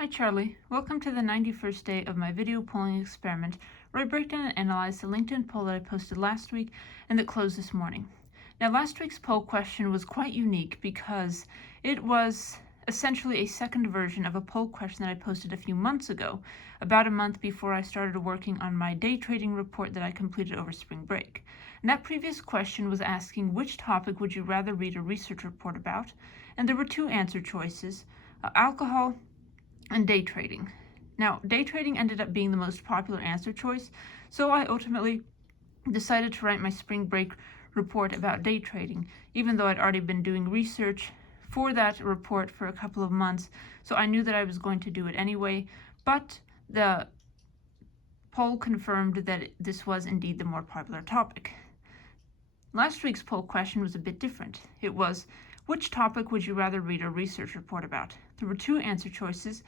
Hi Charlie, welcome to the 91st day of my video polling experiment where I break down and analyze the LinkedIn poll that I posted last week and that closed this morning. Now last week's poll question was quite unique because it was essentially a second version of a poll question that I posted a few months ago, about a month before I started working on my day trading report that I completed over spring break. And that previous question was asking which topic would you rather read a research report about, and there were two answer choices, alcohol and day trading. Now, day trading ended up being the most popular answer choice, so I ultimately decided to write my spring break report about day trading, even though I'd already been doing research for that report for a couple of months, so I knew that I was going to do it anyway, but the poll confirmed that this was indeed the more popular topic. Last week's poll question was a bit different. It was, which topic would you rather read a research report about? There were two answer choices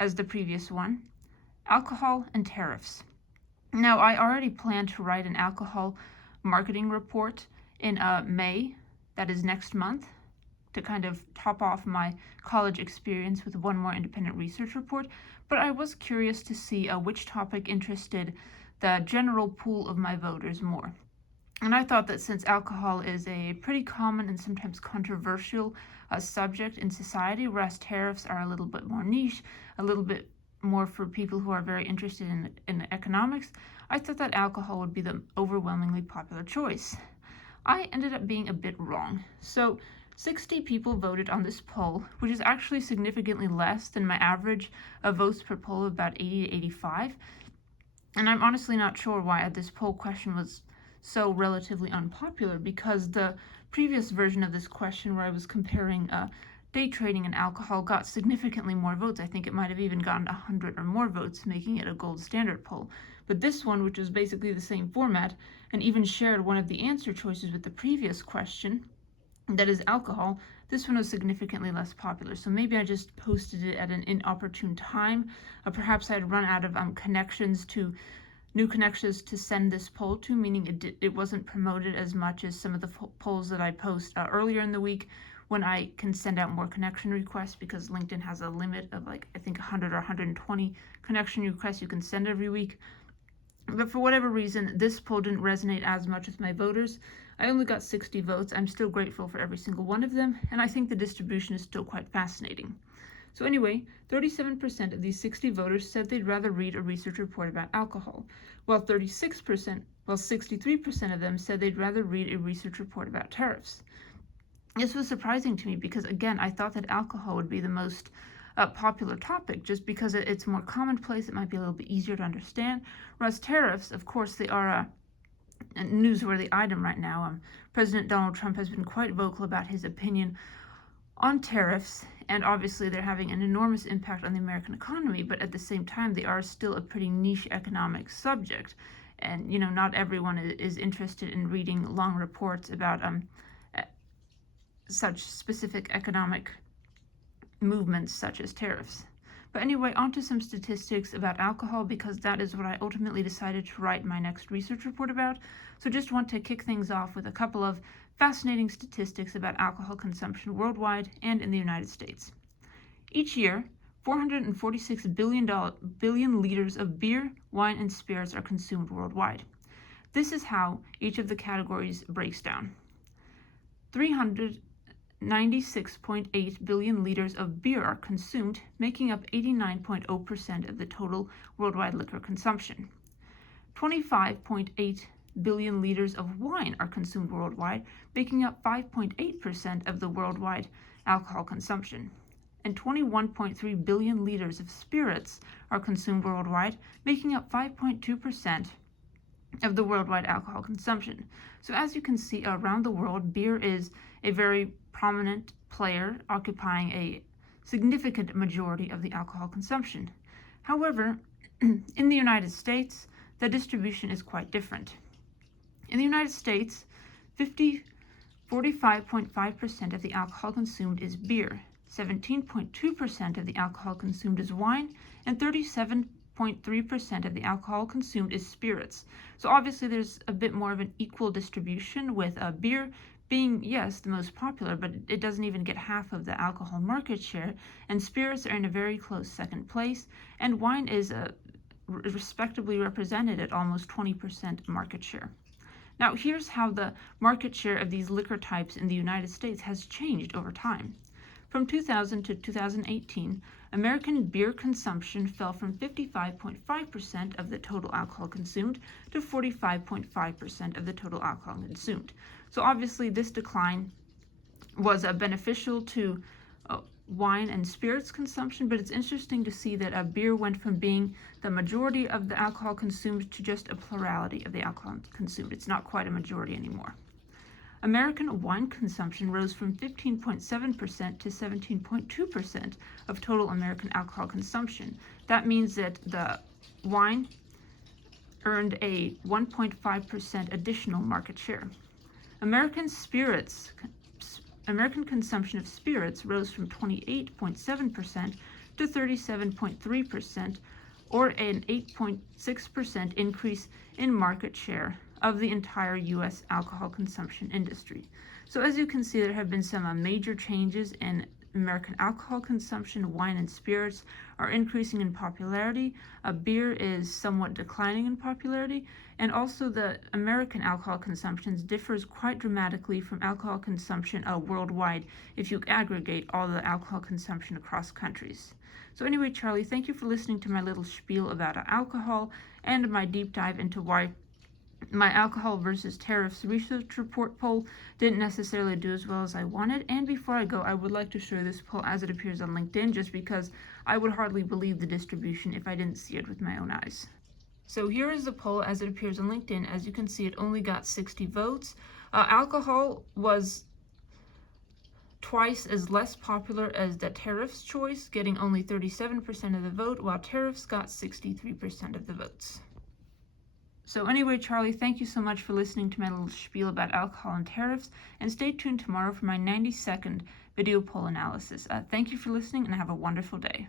as the previous one, alcohol and tariffs. Now, I already planned to write an alcohol marketing report in May, that is next month, to kind of top off my college experience with one more independent research report, but I was curious to see which topic interested the general pool of my voters more. And I thought that since alcohol is a pretty common and sometimes controversial subject in society, whereas tariffs are a little bit more niche, a little bit more for people who are very interested in economics, I thought that alcohol would be the overwhelmingly popular choice. I ended up being a bit wrong. So 60 people voted on this poll, which is actually significantly less than my average of votes per poll of about 80 to 85. And I'm honestly not sure why this poll question was so relatively unpopular, because the previous version of this question where I was comparing day trading and alcohol got significantly more votes. I think it might have even gotten 100 or more votes, making it a gold standard poll. But this one, which was basically the same format and even shared one of the answer choices with the previous question, that is alcohol, this one was significantly less popular. So maybe I just posted it at an inopportune time. Perhaps I had run out of new connections to send this poll to, meaning it wasn't promoted as much as some of the polls that I post earlier in the week when I can send out more connection requests, because LinkedIn has a limit of I think 100 or 120 connection requests you can send every week. But for whatever reason, this poll didn't resonate as much with my voters. I only got 60 votes. I'm still grateful for every single one of them, and I think the distribution is still quite fascinating. So anyway, 37% of these 60 voters said they'd rather read a research report about alcohol, while 63% of them said they'd rather read a research report about tariffs. This was surprising to me because, again, I thought that alcohol would be the most popular topic, just because it's more commonplace, it might be a little bit easier to understand, whereas tariffs, of course, they are a newsworthy item right now. President Donald Trump has been quite vocal about his opinion on tariffs, and obviously they're having an enormous impact on the American economy, but at the same time they are still a pretty niche economic subject, and not everyone is interested in reading long reports about such specific economic movements such as tariffs. But anyway, on to some statistics about alcohol, because that is what I ultimately decided to write my next research report about. So just want to kick things off with a couple of fascinating statistics about alcohol consumption worldwide and in the United States. Each year, 446 billion liters of beer, wine, and spirits are consumed worldwide. This is how each of the categories breaks down. 396.8 billion liters of beer are consumed, making up 89.0% of the total worldwide liquor consumption. 25.8 billion liters of wine are consumed worldwide, making up 5.8% of the worldwide alcohol consumption. And 21.3 billion liters of spirits are consumed worldwide, making up 5.2% of the worldwide alcohol consumption. So as you can see, around the world, beer is a very prominent player, occupying a significant majority of the alcohol consumption. However, in the United States, the distribution is quite different. In the United States, 45.5% of the alcohol consumed is beer, 17.2% of the alcohol consumed is wine, and 37.3% of the alcohol consumed is spirits. So obviously there's a bit more of an equal distribution, with beer being, yes, the most popular, but it doesn't even get half of the alcohol market share, and spirits are in a very close second place, and wine is respectably represented at almost 20% market share. Now, here's how the market share of these liquor types in the United States has changed over time. From 2000 to 2018, American beer consumption fell from 55.5% of the total alcohol consumed to 45.5% of the total alcohol consumed. So obviously this decline was beneficial to wine and spirits consumption, but it's interesting to see that beer went from being the majority of the alcohol consumed to just a plurality of the alcohol consumed. It's not quite a majority anymore. American wine consumption rose from 15.7% to 17.2% of total American alcohol consumption. That means that the wine earned a 1.5% additional market share. American consumption of spirits rose from 28.7% to 37.3%, or an 8.6% increase in market share of the entire U.S. alcohol consumption industry. So as you can see, there have been some major changes in American alcohol consumption. Wine and spirits are increasing in popularity. Beer is somewhat declining in popularity, and also the American alcohol consumption differs quite dramatically from alcohol consumption worldwide if you aggregate all the alcohol consumption across countries. So anyway, Charlie, thank you for listening to my little spiel about alcohol and my deep dive into why my alcohol versus tariffs research report poll didn't necessarily do as well as I wanted. And before I go, I would like to share this poll as it appears on LinkedIn, just because I would hardly believe the distribution if I didn't see it with my own eyes. So here is the poll as it appears on LinkedIn. As you can see, it only got 60 votes. Alcohol was twice as less popular as the tariffs choice, getting only 37% of the vote, while tariffs got 63% of the votes. So anyway, Charlie, thank you so much for listening to my little spiel about alcohol and tariffs, and stay tuned tomorrow for my 90-second video poll analysis. Thank you for listening, and have a wonderful day.